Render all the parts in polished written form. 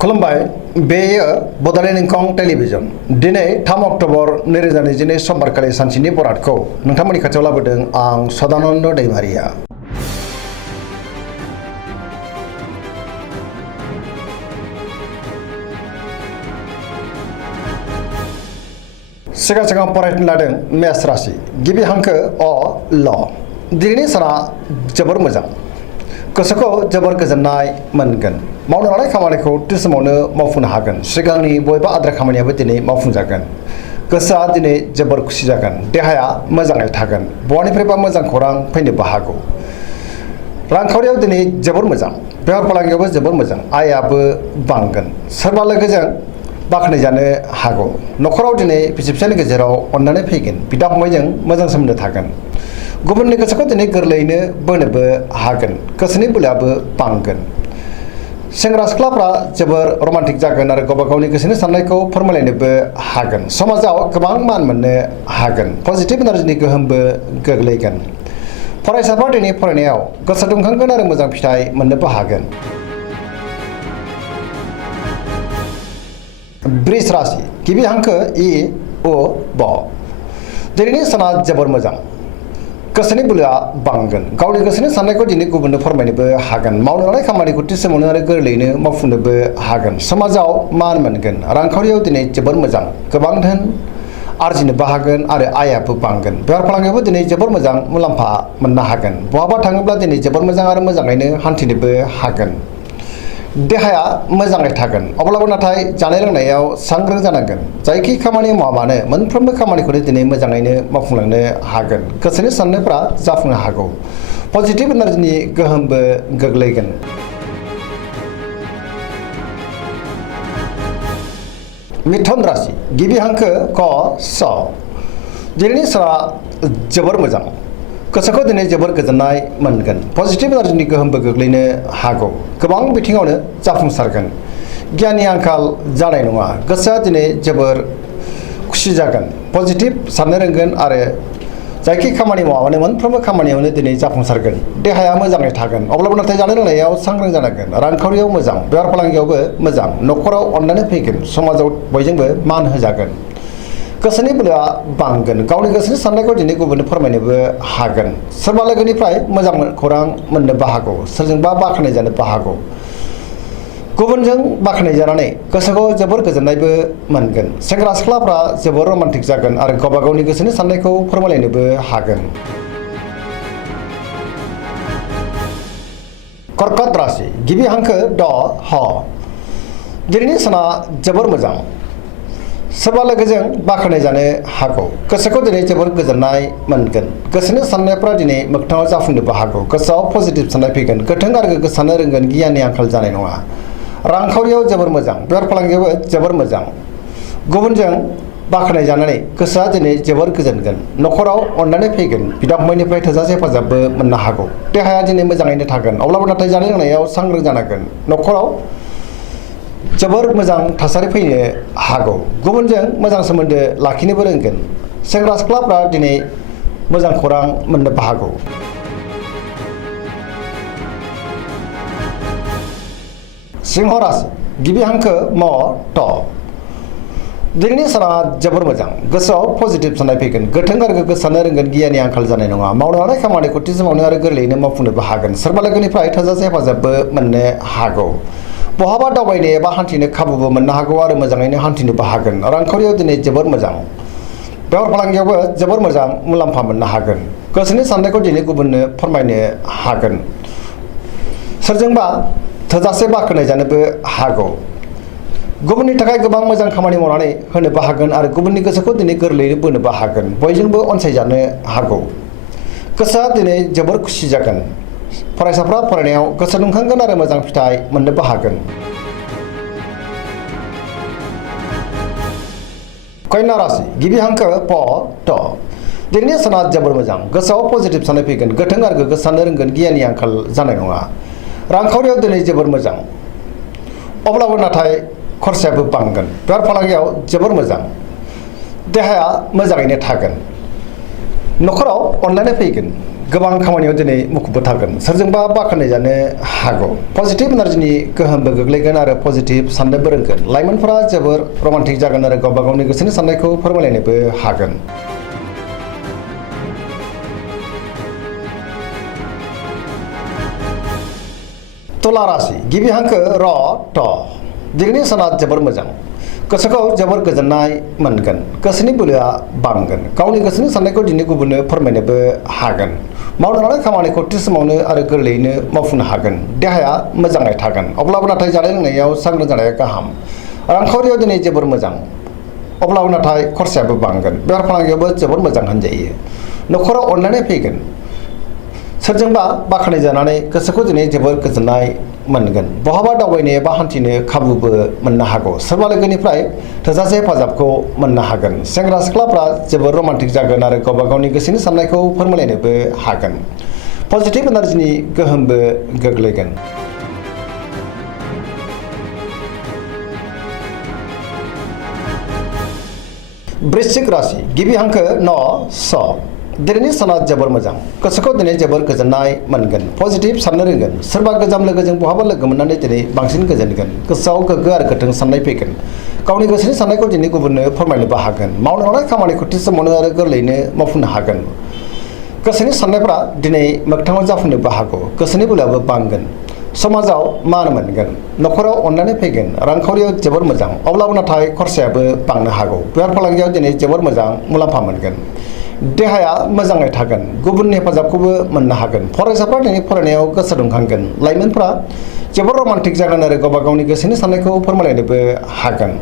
खुलुमबाय बेयो बड'लेण्ड इंखं टेलिभिजन दिनै 3 अक्ट'बर 2022 समबारखालि सानसेनि बरादखौ नोंथांमोननि खाथियाव लाबोदों आं सदानन्द दैमारिया। सिगां फरायनो लादों मेष राशि गिबि हांखो अ ल दिनैनि साना जोबोर मोजां गोसोखौ जोबोर गोजोननाय मोनगोन मावनो लानाय खामानिखौ थि समावनो मावफुंनो हागोन सिगांनि बबेबा आद्रा खामानियाबो दिनै मावफुंजागोन गोसोआ दिनै जोबोर खुसि जागोन देहाया मोजाङै थागोन बहानिफ्रायबा मोजां खौरां फैनोबो हागौ रांखावरियाव दिनै जोबोर मोजां बेफार फालांगियावबो जोबोर मोजां आयाबो बांगोन सोरबा लोगोजों बाख्नायजानो हागौ न'खराव दिनै बिसि फिसायनि गेजेराव अननानै फैगोन बिदा फंबायजों मोजां सोमोन्दो थागोन गुबुननि गोसोखौ दिनै गोरलैयैनो बोनोबो हागोन गोसोनि बोलोआबो बांगोन सेंग्रा सिख्लाफ्रा जोबोर रमान्टिक जागोन आरो गावबा गावनि गोसोनि साननायखौ फोरमायलायनोबो हागोन समाजाव गोबां मान मोननो हागोन पजिटिभ एनार्जिनि गोहोमबो गोग्लैगोन फरायसाफ्रा दिनै फरायनायाव गोसो दुंखांगोन आरो मोजां फिथाइ मोननोबो हागोन। वृष राशि गिबि हांखो इ अ ब दिनैनि साना जोबोर मोजां गोसोनि बोलोआ बांगोन गावनि गोसोनि साननायखौ दिनै गुबुननो फोरमायनोबो हागोन मावनो लानाय खामानिखौ थि समावनो आरो गोरलैयैनो मावफुंनोबो हागोन समाजाव मान मोनगोन रांखावरियाव दिनै जोबोर मोजां गोबां धोन आरजिनोबो हागोन आरो आयाबो बांगोन बेफार फालांगियावबो दिनै जोबोर मोजां मुलाम्फा मोननो हागोन बहाबा थाङोब्ला दिनै जोबोर मोजां आरो मोजाङैनो हान्थिनोबो हागोन देहाया मोजाङै थागोन अब्लाबो नाथाय जानाय लोंनायाव सांग्रां जानांगोन जायखि खामानि मावा मानो मोनफ्रोमबो खामानिखौनो दिनै मोजाङैनो मावफुंलांनो हागोन गोसोनि साननायफ्रा जाफुंनो हागौ पजिटिभ एनार्जिनि गोहोमबो गोग्लैगोन। मिथुन राशि गिबि हांखो क स दिनैनि साना जोबोर मोजां गोसोखौ दिनै जोबोर गोजोननाय मोनगोन पजिटिभ एनार्जिनि गोहोमबो गोग्लैनो हागौ गोबां बिथिङावनो जाफुंसारगोन गियाननि आंखाल जानाय नङा गोसोआ दिनै जोबोर खुसि जागोन पजिटिभ साननो रोंगोन आरो जायखि खामानि मावानो मोनफ्रोमबो खामानियावनो दिनै जाफुंसारगोन देहाया मोजाङै थागोन अब्लाबो नाथाय जानाय लोंनायाव सांग्रां जानांगोन रांखावरियाव मोजां बेफार फालांगियावबो मोजां न'खराव अननानै फैगोन समाजाव बयजोंबो मान होजागोन गोसोनि बोलोआ बांगोन गावनि गोसोनि साननायखौ दिनै गुबुननो फोरमायनोबो हागोन सोरबा लोगोनिफ्राय मोजां खौरां मोननोबो हागौ सोरजोंबा बाख्नायजानोबो हागौ गुबुनजों बाख्नायजानानै गोसोखौ जोबोर गोजोननायबो मोनगोन सेंग्रा सिख्लाफ्रा जोबोर रमान्टिक जागोन आरो गावबा गावनि गोसोनि साननायखौ फोरमायलायनोबो हागोन। कर्कट राशि गिबि हांखो ड ह दिनैनि साना जोबोर मोजां सोरबा लोगोजों बाख्नायजानो हागौ गोसोखौ दिनै जोबोर गोजोननाय मोनगोन गोसोनि साननायफ्रा दिनै मोगथाङाव जाफुंनोबो हागौ गोसोआव पजिटिभ साननाय फैगोन गोथों आरो गोग्गो साननो रोंगोन गियाननि आंखाल जानाय नङा रांखावरियाव जोबोर मोजां बेफार फालांगियावबो जोबोर मोजां गुबुनजों बाख्नायजानानै गोसोआ दिनै जोबोर गोजोनगोन न'खराव अननानै फैगोन बिदा फंबायनिफ्राय थोजासे हेफाजाबबो मोननो हागौ देहाया दिनै मोजाङैनो थागोन अब्लाबो नाथाय जानाय लोंनायाव सांग्रां जानांगोन न'खराव जोबोर मोजां थासारि फैनो हागौ गुबुनजों मोजां सोमोन्दो लाखिनोबो रोंगोन सेंग्रा सिख्लाफ्रा दिनै मोजां खौरां मोननोबो हागौ। सिंह राशि गिबि हांखो म ट दिनैनि साना जोबोर मोजां गोसोआव पजिटिभ साननाय फैगोन गोथों आरो गोग्गो साननो रोंगोन गियाननि आंखाल जानाय नङा मावनो लानाय खामानिखौ थि समावनो आरो गोरलैयैनो मावफुंनोबो हागोन सोरबा लोगोनिफ्राय थोजासे हेफाजाबबो मोननो हागौ बहाबा दावबायनो एबा हान्थिनो खाबुबो मोननो हागौ आरो मोजाङैनो हान्थिनोबो हागोन रांखावरियाव दिनै जोबोर मोजां बेफार फालांगियावबो जोबोर मोजां मुलाम्फा मोननो हागोन गोसोनि साननायखौ दिनै गुबुननो फोरमायनो हागोन सोरजोंबा थोजासे बाख्नायजानोबो हागौ गुबुननि थाखाय गोबां मोजां खामानि मावनानै होनोबो हागोन आरो गुबुननि गोसोखौ दिनै गोरलैयैनो बोनोबो हागोन बयजोंबो अनसायजानो हागौ गोसोआ दिनै जोबोर खुसि जागोन फरायसाफ्रा फरायनायाव गोसो दुंखांगोन आरो मोजां फिथाइ मोननोबो हागोन। कन्या राशि गिबि हांखो प ट दिनैनि साना जोबोर मोजां गोसोआव पजिटिभ साननाय फैगोन गोथों आरो गोग्गो साननो रोंगोन गियाननि आंखाल जानाय नङा रांखावरियाव दिनै जोबोर मोजां अब्लाबो नाथाय खरसायाबो बांगोन बेफार फालांगियाव जोबोर मोजां देहाया मोजाङैनो थागोन न'खराव अनलायनाय फैगोन गोबां खामानियाव दिनै मुखुबबो थागोन सोरजोंबा बाख्नाय जानो हागौ पजिटिभ एनार्जिनि गोहोमबो गोग्लैगोन आरो पजिटिभ साननोबो रोंगोन लाइमोनफोरा जोबोर रमान्टिक जागोन आरो गावबा गावनि गोसोनि साननायखौ फोरमायलायनोबो हागोन तुला राशि गिबि हांखो र ट दिनैनि साना जोबोर मोजां गोसोखौ जोबोर गोजोननाय मोनगोन गोसोनि बोलोआ बांगोन गावनि गोसोनि साननायखौ दिनै गुबुननो फोरमायनोबो हागोन मावनो लानाय खामानिखौ थि समावनो आरो गोरलैयैनो मावफुंनो हागोन देहाया मोजाङै थागोन अब्लाबो नाथाय जानाय लोंनायाव सांग्रां जानाया गाहाम रांखावरियाव दिनै जोबोर मोजां अब्लाबो नाथाय खरसायाबो बांगोन बेफार फालांगियावबो जोबोर मोजां होनजायो न'खराव अनलायनाय फैगोन सोरजोंबा बाख्नाय जानानै गोसोखौ दिनै जोबोर गोजोननाय मोनगोन बहाबा दावबायनो एबा हान्थिनो खाबुबो मोननो हागौ सोरबा लोगोनिफ्राय थोजासे हेफाजाबखौ मोननो हागोन सेंग्रा सिख्लाफ्रा जोबोर रमान्टिक जागोन आरो गावबा गावनि गोसोनि साननायखौ फोरमायलायनोबो हागोन पजिटिभ एनार्जिनि गोहोमबो गोग्लैगोन वृश्चिक राशि गिबि हांखो न स दिनैनि साना जोबोर मोजां गोसोखौ दिनै जोबोर गोजोननाय मोनगोन पजिटिभ साननो रोंगोन सोरबा गोजाम लोगोजों बहाबा लोगो मोननानै दिनै बांसिन गोजोनगोन गोसोआव गोग्गो आरो गोथों साननाय फैगोन गावनि गोसोनि साननायखौ दिनै गुबुननो फोरमायनोबो हागोन मावनो लानाय खामानिखौ थि समावनो आरो गोरलैयैनो मावफुंनो हागोन गोसोनि साननायफ्रा दिनै मोगथाङाव जाफुंनोबो हागौ गोसोनि बोलोआबो बांगोन समाजाव मान मोनगोन न'खराव अननानै फैगोन रांखावरियाव जोबोर मोजां अब्लाबो नाथाय खरसायाबो बांनो हागौ बेफार फालांगियाव दिनै जोबोर मोजां मुलाम्फा मोनगोन देहाया मोजाङै थागोन गुबुननि हेफाजाबखौबो मोननो हागोन फरायसाफ्रा दिनै फरायनायाव गोसो दुंखांगोन लाइमोनफ्रा जोबोर रमान्टिक जागोन आरो गावबा गावनि गोसोनि साननायखौ फोरमायलायनोबो हागोन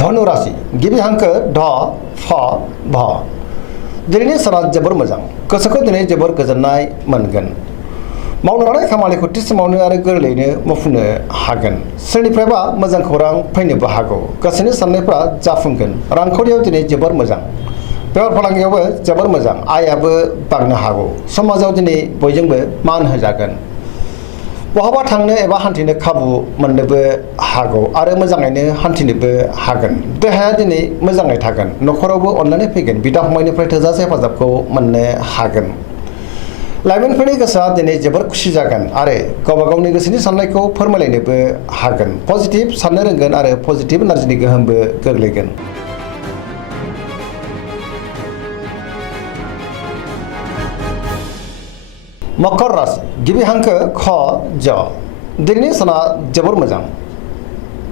धनु राशि गिबि हांखो ध फ भ दिनैनि साना जोबोर मोजां गोसोखौ दिनै जोबोर गोजोननाय मोनगोन मावनो लानाय खामानिखौ थि समावनो आरो गोरलैयैनो मावफुंनो हागोन सोरनिफ्रायबा मोजां खौरां फैनोबो हागौ गोसोनि साननायफ्रा जाफुंगोन रांखावरियाव दिनै जोबोर मोजां बेफार फालांगियावबो जोबोर मोजां आयाबो बांनो हागौ समाजाव दिनै बयजोंबो मान होजागोन बहाबा थांनो एबा हान्थिनो खाबु मोननोबो हागौ आरो मोजाङैनो हान्थिनोबो हागोन देहाया दिनै मोजाङै थागोन न'खरावबो अननानै फैगोन बिदा फंबायनिफ्राय थोजासे हेफाजाबखौ मोननो हागोन लाइमोनफोरनि गोसोआ दिनै जोबोर खुसि जागोन आरो गावबा गावनि गोसोनि साननायखौ फोरमायलायनोबो हागोन पजिटिभ साननो रोंगोन आरो पजिटिभ एनार्जिनि गोहोमबो गोग्लैगोन मकर राशि गिबि हांखो ख ज दिनैनि साना जोबोर मोजां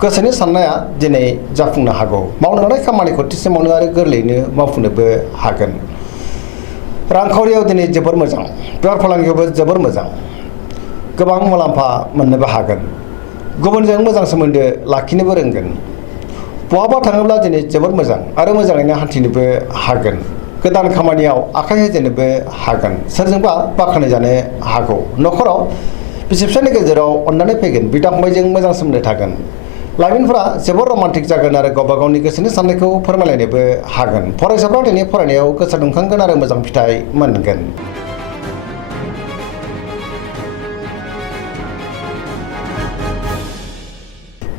गोसोनि साननाया दिनै जाफुंनो हागौ मावनो लानाय खामानिखौ थि समावनो आरो गोरलैयैनो मावफुंनोबो हागोन रांखावरियाव दिनै जोबोर मोजां बेफार फालांगियावबो जोबोर मोजां गोबां मुलाम्फा मोननोबो हागोन गुबुनजों मोजां सोमोन्दो लाखिनोबो रोंगोन बहाबा थाङोब्ला दिनै जोबोर मोजां आरो मोजाङैनो हान्थिनोबो हागोन गोदान खामानियाव आखाइ होजेननोबो हागोन सोरजोंबा बाख्नाय जानो हागौ न'खराव बिसि फिसायनि गेजेराव अननानै फैगोन बिदा फंबायजों मोजां सोमोन्दो थागोन लाइमोनफोरा जोबोर रमान्टिक जागोन आरो गावबा गावनि गोसोनि साननायखौ फोरमायलायनोबो हागोन फरायसाफ्रा दिनै फरायनायाव गोसो दुंखांगोन आरो मोजां फिथाइ मोनगोन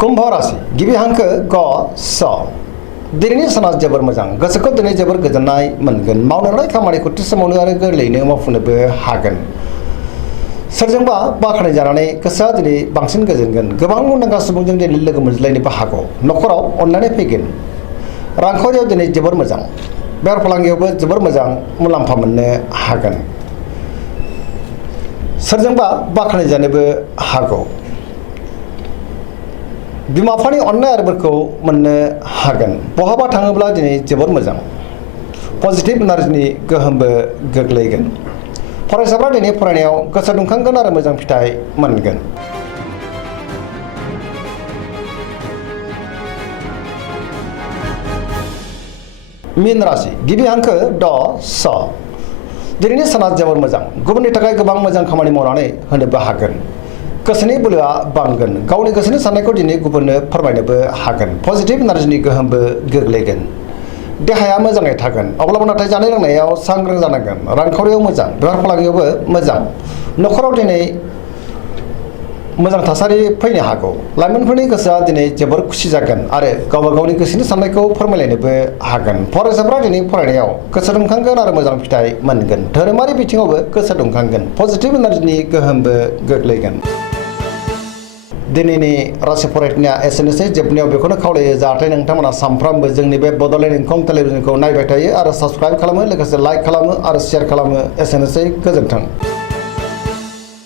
कुम्भ राशि गिबि हांखो ग स दिनैनि साना जोबोर मोजां गोसोखौ दिनै जोबोर गोजोननाय मोनगोन मावनो लानाय खामानिखौ थि समावनो आरो गोरलैयैनो मावफुंनोबो हागोन सोरजोंबा बाख्नाय जानानै गोसोआ दिनै बांसिन गोजोनगोन गोबां मुंदांखा सुबुंजों दिनै लोगो मोनज्लायनोबो हागौ न'खराव अननानै फैगोन रांखावरियाव दिनै जोबोर मोजां बेफार फालांगियावबो जोबोर मोजां मुलाम्फा मोननो हागोन सोरजोंबा बाख्नाय जानोबो हागौ बिमा बिफानि अननाय आरोफोरखौ मोननो हागोन बहाबा थाङोब्ला दिनै जोबोर मोजां पजिटिभ एनार्जिनि गोहोमबो गोग्लैगोन फरायसाफ्रा दिनै फरायनायाव गोसो दुंखांगोन आरो मोजां फिथाइ मोनगोन मीन राशि गिबि हांखो ड स दिनैनि साना जोबोर मोजां गुबुननि थाखाय गोबां मोजां खामानि मावनानै होनोबो हागोन गोसोनि बोलोआ बांगोन गावनि गोसोनि साननायखौ दिनै गुबुननो फोरमायनोबो हागोन पजिटिभ एनार्जिनि गोहोमबो गोग्लैगोन देहाया मोजाङै थागोन अब्लाबो नाथाय जानाय लोंनायाव सांग्रां जानांगोन रांखावरियाव मोजां बेफार फालांगियावबो मोजां न'खराव दिनै मोजां थासारि फैनो हागौ लाइमोनफोरनि गोसोआ दिनै जोबोर खुसि जागोन आरो गावबा गावनि गोसोनि साननायखौ फोरमायलायनोबो हागोन फरायसाफ्रा दिनै फरायनायाव गोसो दुंखांगोन आरो मोजां फिथाइ मोनगोन धोरोमारि बिथिङावबो गोसो दुंखांगोन पजिटिभ एनार्जिनि गोहोमबो गोग्लैगोन दिनैनि राशि फरायनाया एसेनोसै जोबनायाव बेखौनो खावलायो जाहाथे नोंथांमोना सानफ्रामबो जोंनि बे बड'लेण्ड इंखं टेलिभिजनखौ नायबाय थायो आरो साबस्क्राइब खालामो लोगोसे लाइक खालामो आरो शेयार खालामो एसेनोसै गोजोन्थों